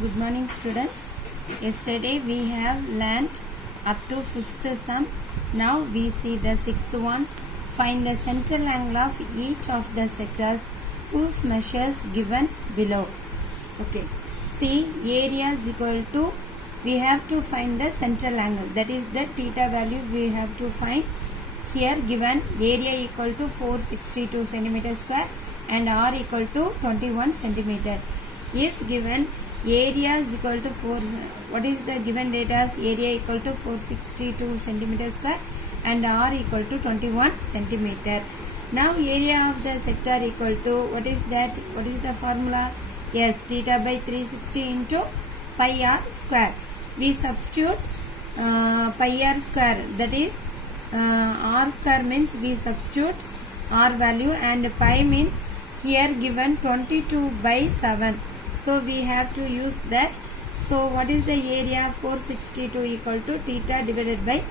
Good morning, students. Yesterday we have learnt up to 5th sum. Now we see the 6th one. Find the central angle of each of the sectors whose measures given below. Okay. See, area is equal to, we have to find the central angle. That is the theta value we have to find. Here given area equal to 462 centimeter square and r equal to 21 centimeter. If given area is equal to 4, what is the given data? Area equal to 462 centimeter square and r equal to 21 centimeter. Now area of the sector equal to, what is that? What is the formula? Yes, theta by 360 into pi r square. We substitute pi r square, that is r square means we substitute r value, and pi means here given 22 by 7. So we have to use that. So what is the area? 462 equal to theta divided by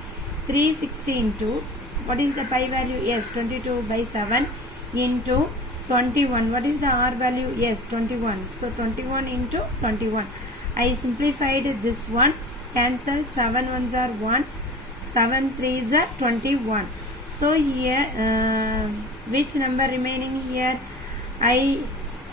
360 into, what is the pi value? Yes, 22 by 7 into 21. What is the r value? Yes, 21. So 21 into 21. I simplified this one. Cancel. 7 ones are 1. 7 3s are 21. So here which number remaining here?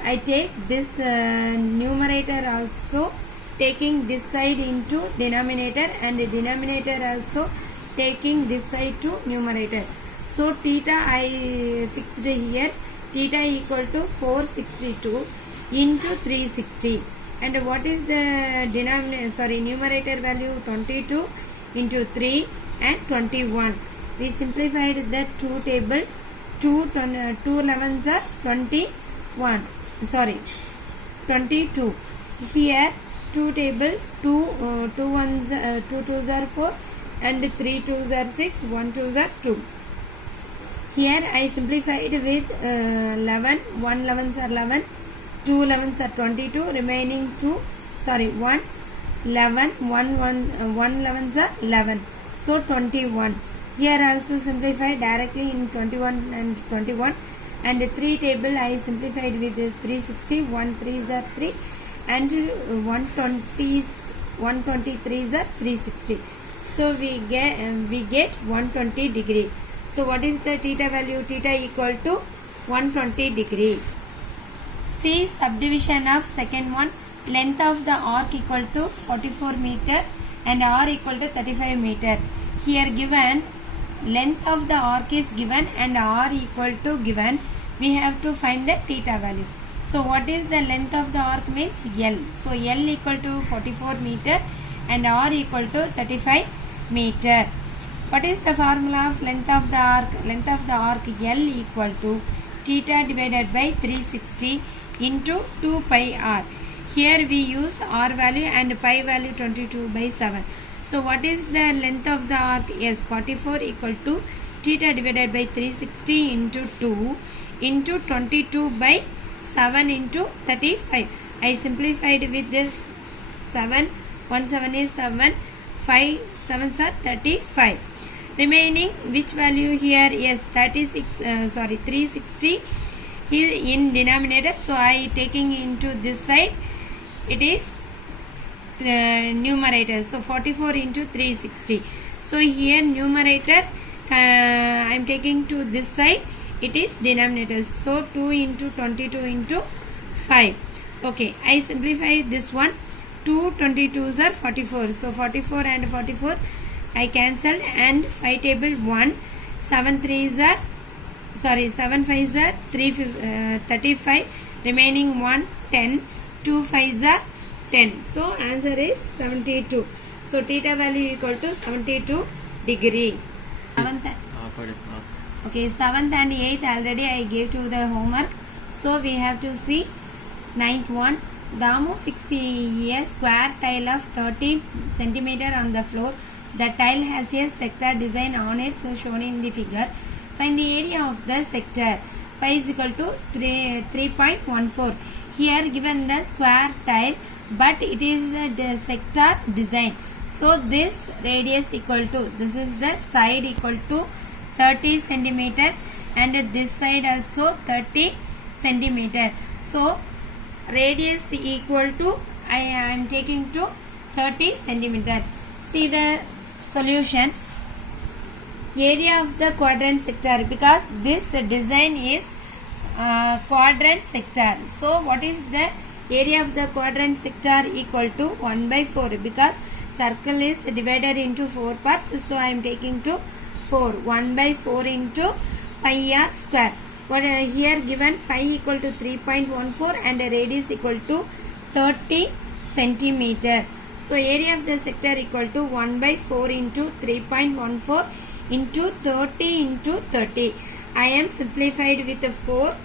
I take this numerator also taking this side into denominator, and denominator also taking this side to numerator. So theta I fixed here. Theta equal to 462 into 360. And what is the numerator value? 22 into 3 and 21. We simplified that 2 table. 2 11s are 21. 22. Here 2 table, 2 2s are 4 and 3 2s are 6, 1 2s are 2. Here I simplified with 11. 1 11s are 11, 2 11s are 22, remaining 1 11, 1 11s are 11. So 21. Here also simplify directly in 21 and 21. And 3 table I simplified with 360, 1 3s are 3 and 123s are 360. So we get 120 degree. So what is the theta value? Theta equal to 120 degree. See subdivision of second one. Length of the arc equal to 44 meter and r equal to 35 meter. Here given length of the arc is given and r equal to given. We have to find the theta value. So what is the length of the arc means? L. So L equal to 44 meter and r equal to 35 meter. What is the formula of length of the arc? Length of the arc L equal to theta divided by 360 into 2 pi r. Here we use r value and pi value 22 by 7. So what is the length of the arc? Yes, 44 equal to theta divided by 360 into 2 into 22 by 7 into 35. I simplified with this 7. 1 7 is 7. 5 7s are 35. Remaining which value here? Yes, 360 in denominator. So I taking into this side. It is numerator. So 44 into 360. So here numerator I am taking to this side. It is denominator. So 2 into 22 into 5. Okay, I simplify this one. 2 22s are 44. So 44 and 44 I cancel, and 5 table 1. 7 5s are 35. Remaining 1 10. 2 5s are 10. So answer is 72. So theta value equal to 72 degree. Okay, 7th and 8th already I gave to the homework. So we have to see 9th one. Damu fix a square tile of 30 centimeter on the floor. The tile has a sector design on it shown in the figure. Find the area of the sector. Pi is equal to 3.14. Here given the square tile, but it is the sector design. So this radius equal to, this is the side equal to 30 centimeter and this side also 30 centimeter. So radius equal to I am taking to 30 centimeter. See the solution. Area of the quadrant sector, because this design is quadrant sector. So what is the area of the quadrant sector? Equal to 1 by 4, because circle is divided into 4 parts. So I am taking to 4. 1 by 4 into pi r square. What here given, pi equal to 3.14 and the radius equal to 30 centimeter. So area of the sector equal to 1 by 4 into 3.14 into 30 into 30. I am simplified with 4.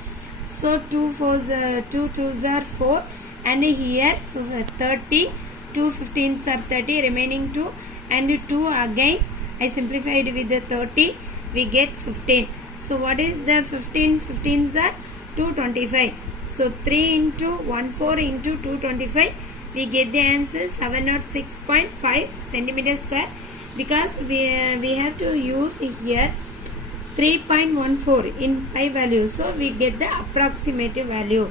So 2 2's are 4 and here 30, 2 15's are 30, remaining 2 and 2 again I simplified with the 30, we get 15. So what is the 15? 15's are 225. So 3 into 14 into 225, we get the answer 706.5 centimeter square, because we have to use here 3.14 in pi value. So we get the approximative value.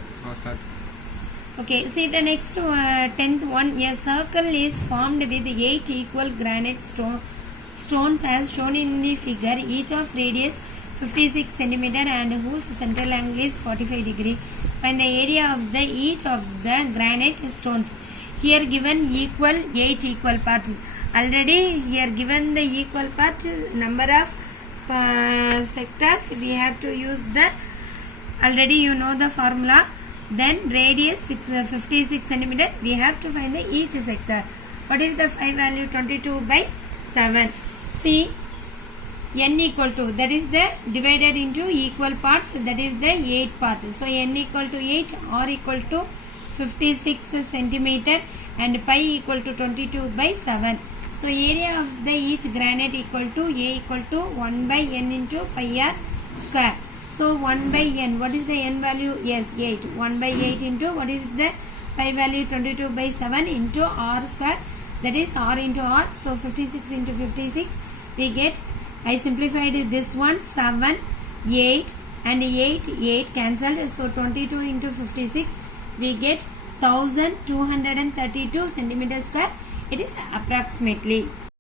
Okay, see the next 10th one. A circle is formed with 8 equal granite stones as shown in the figure, each of radius 56 centimeter and whose central angle is 45 degree. Find the area of the each of the granite stones. Here given 8 equal parts. Already here given the equal parts, number of sectors, we have to use the, already you know the formula. Then radius 56 centimeter, we have to find the each sector. What is the phi value? 22 by 7. See, n equal to, that is the divided into equal parts, that is the 8 part. So n equal to 8, r equal to 56 centimeter and pi equal to 22 by 7. So area of the each granite equal to A equal to 1 by n into pi r square. So 1 by n, what is the n value? Yes, 8. 1 by 8 into, what is the pi value? 22 by 7 into r square, that is r into r. So 56 into 56, we get, I simplified this one, 7, 8 and 8 cancelled. So 22 into 56, we get 1232 centimeter square. It is approximately.